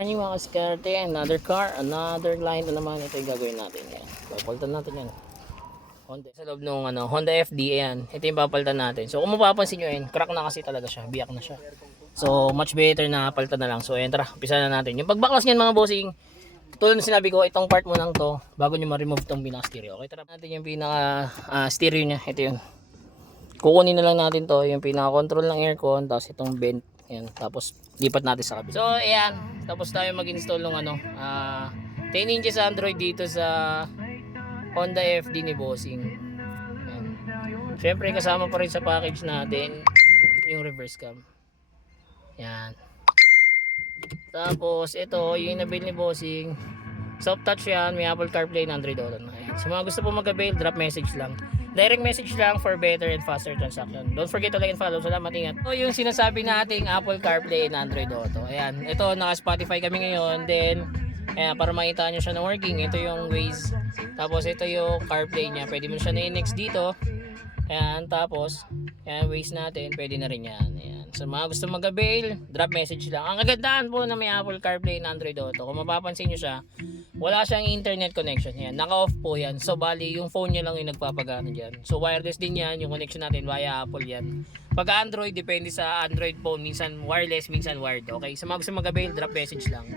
Yan yung mga skarte, another car, another line na naman. Ito yung gagawin natin. Yan. Papalitan natin yan. Honda. Sa loob ng Honda FD, yan. Ito yung papalitan natin. So kung mapapansin nyo yan, crack na kasi talaga siya. Biyak na siya. So much better na palitan na lang. So ayan, tara, umpisa na natin. Yung pagbaklas niyan mga bossing, tulad ng sinabi ko, itong part mo lang to, bago nyo ma-remove itong pinaka stereo. Okay, tara natin yung pinaka stereo niya. Ito yun. Kukunin na lang natin to, yung pinaka control ng aircon, tapos itong vent. Yan, tapos lipat natin sa kabila. So ayan, tapos tayo mag-install ng 10 inches Android dito sa Honda FD ni Bossing. Yan. Syempre kasama pa rin sa package natin yung reverse cam. Yan. Tapos ito yung nabili ni Bossing. Soft touch yan, may Apple CarPlay and Android Auto na. Ayan. So mga gusto po mag-avail, drop message lang. Direct message lang for better and faster transaction. Don't forget to like and follow. Salamat, ingat. So yung sinasabi nating Apple CarPlay and Android Auto. Ayan, ito naka-Spotify kami ngayon. Then, ayan, para makita nyo siya na working, ito yung Waze. Tapos ito yung CarPlay niya. Pwede mo siya na-next dito. Ayan, tapos, ayan, Waze natin. Pwede na rin yan. Ayan. So mga gusto mag-avail, drop message lang. Ang kagandaan po na may Apple CarPlay and Android Auto, kung mapapansin nyo siya, wala siyang internet connection. Yan, naka-off po yan. So bali, yung phone niya lang yung nagpapagana dyan. So wireless din yan, yung connection natin via Apple yan. Pag Android, depende sa Android phone, minsan wireless, minsan wired. Okay, so mga gusto mag-avail, drop message lang.